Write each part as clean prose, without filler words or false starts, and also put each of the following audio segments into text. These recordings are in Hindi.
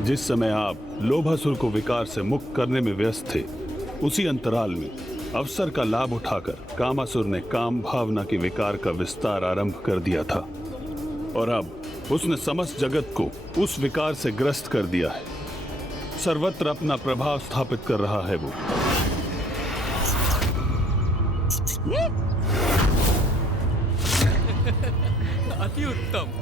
जिस समय आप लोभासुर को विकार से मुक्त करने में व्यस्त थे, उसी अंतराल में अवसर का लाभ उठाकर कामासुर ने काम भावना के विकार का विस्तार आरंभ कर दिया था और अब उसने समस्त जगत को उस विकार से ग्रस्त कर दिया है। सर्वत्र अपना प्रभाव स्थापित कर रहा है वो। अति उत्तम।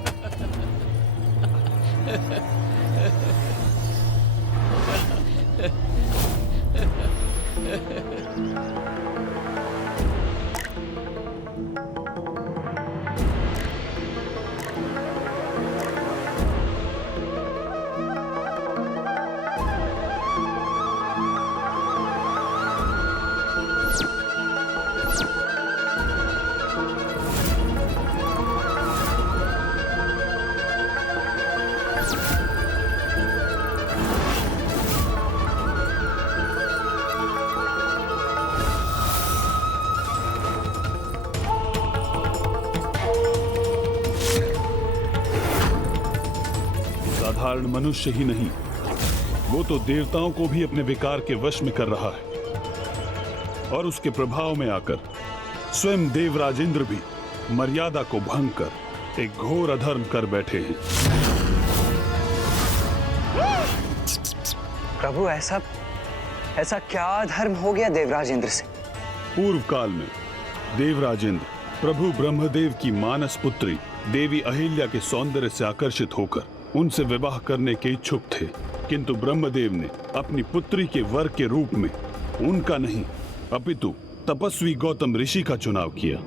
साधारण मनुष्य ही नहीं, वो तो देवताओं को भी अपने विकार के वश में कर रहा है और उसके प्रभाव में आकर स्वयं देवराज इंद्र भी मर्यादा को भंग कर एक घोर अधर्म कर बैठे हैं। प्रभु, ऐसा क्या धर्म हो गया देवराज इंद्र से? पूर्व काल में देवराज इंद्र प्रभु ब्रह्मदेव की मानस पुत्री देवी अहिल्या के सौंदर्य से आकर्षित होकर उनसे विवाह करने के इच्छुक थे, किंतु ब्रह्मदेव ने अपनी पुत्री के वर के रूप में उनका नहीं अपितु तपस्वी गौतम ऋषि का चुनाव किया।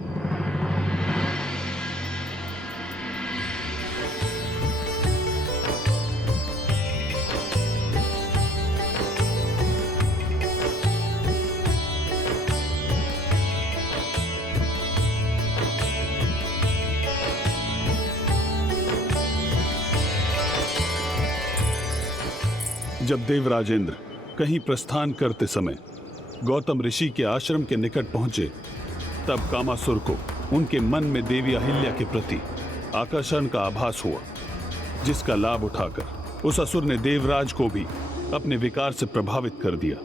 जब देवराज इंद्र कहीं प्रस्थान करते समय गौतम ऋषि के आश्रम के निकट पहुंचे, तब कामासुर को उनके मन में देवी अहिल्या के प्रति आकर्षण का आभास हुआ, जिसका लाभ उठाकर उस असुर ने देवराज को भी अपने विकार से प्रभावित कर दिया।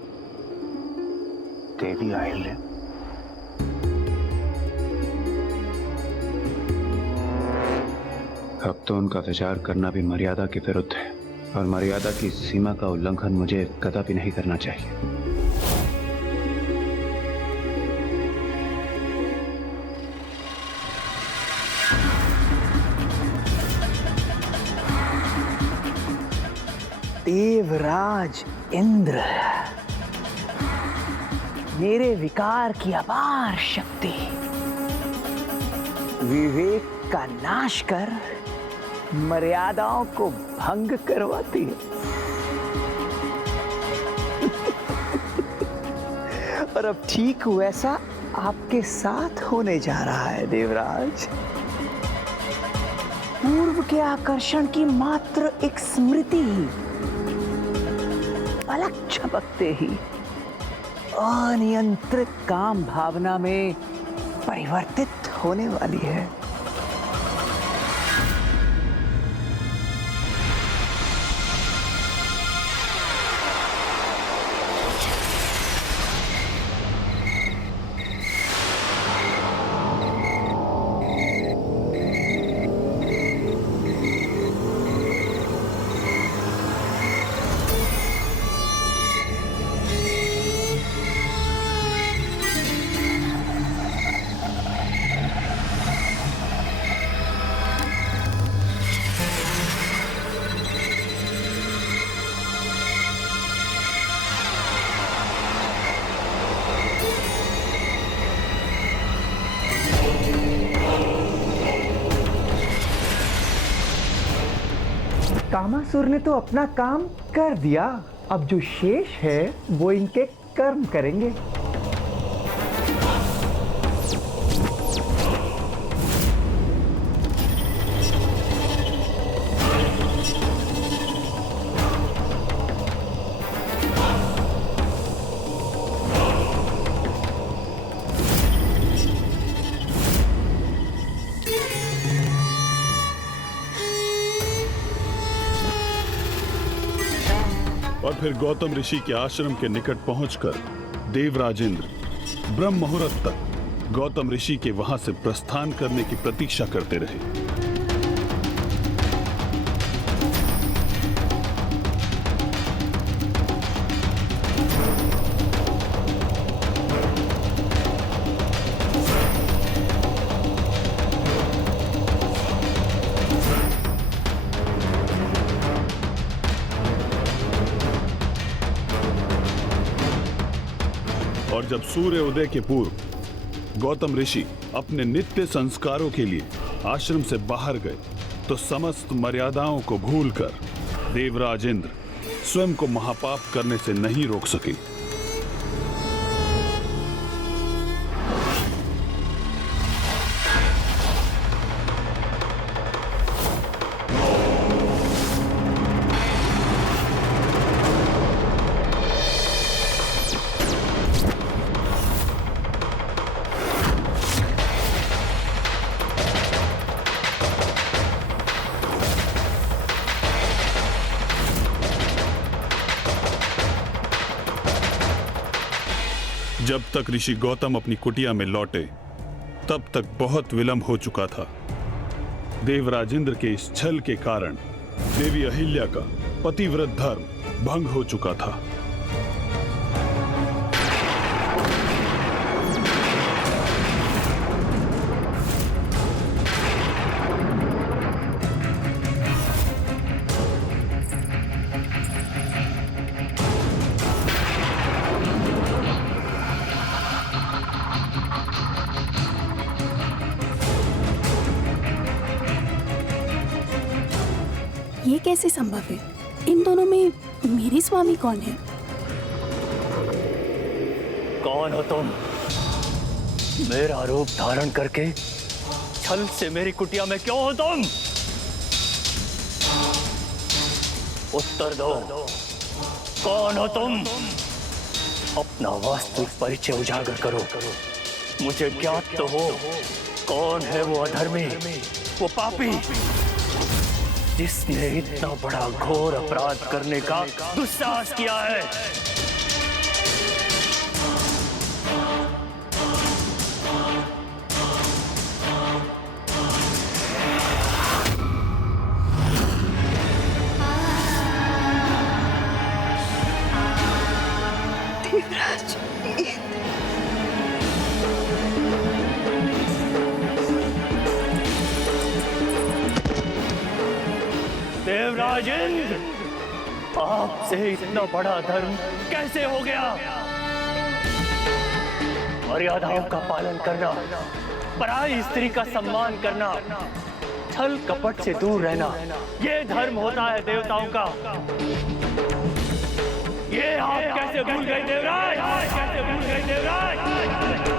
देवी अहिल्या? अब तो उनका विचार करना भी मर्यादा के विरुद्ध है और मर्यादा की सीमा का उल्लंघन मुझे कदापि नहीं करना चाहिए। देवराज इंद्र, मेरे विकार की अपार शक्ति विवेक का नाश कर मर्यादाओं को भंग करवाती है। और अब ठीक वैसा आपके साथ होने जा रहा है देवराज। पूर्व के आकर्षण की मात्र एक स्मृति ही पलक झपकते ही अनियंत्रित काम भावना में परिवर्तित होने वाली है। कामासुर ने तो अपना काम कर दिया, अब जो शेष है वो इनके कर्म करेंगे। और फिर गौतम ऋषि के आश्रम के निकट पहुंचकर देवराजेंद्र ब्रह्म मुहूर्त तक गौतम ऋषि के वहां से प्रस्थान करने की प्रतीक्षा करते रहे। और जब सूर्य उदय के पूर्व गौतम ऋषि अपने नित्य संस्कारों के लिए आश्रम से बाहर गए तो समस्त मर्यादाओं को भूलकर देवराज इंद्र स्वयं को महापाप करने से नहीं रोक सके। जब तक ऋषि गौतम अपनी कुटिया में लौटे तब तक बहुत विलंब हो चुका था। देवराज इंद्र के इस छल के कारण देवी अहिल्या का पतिव्रत धर्म भंग हो चुका था। ये कैसे संभव है? इन दोनों में मेरी स्वामी कौन है? कौन हो तुम? मेरा रूप धारण करके छल से मेरी कुटिया में क्यों हो तुम? उत्तर दो, कौन हो तुम? अपना वास्तविक परिचय उजागर करो। मुझे ज्ञात तो हो कौन है वो अधर्मी, वो पापी जिसने इतना बड़ा घोर अपराध करने का दुस्साहस किया है। देवराज देवराज इंद्र, आपसे इतना बड़ा धर्म कैसे हो गया? मर्यादाओं का पालन करना, पराई स्त्री का सम्मान करना, छल कपट से दूर रहना, ये धर्म होता है देवताओं का। ये आप कैसे भूल गए देवराज? कैसे भूल गए देवराज?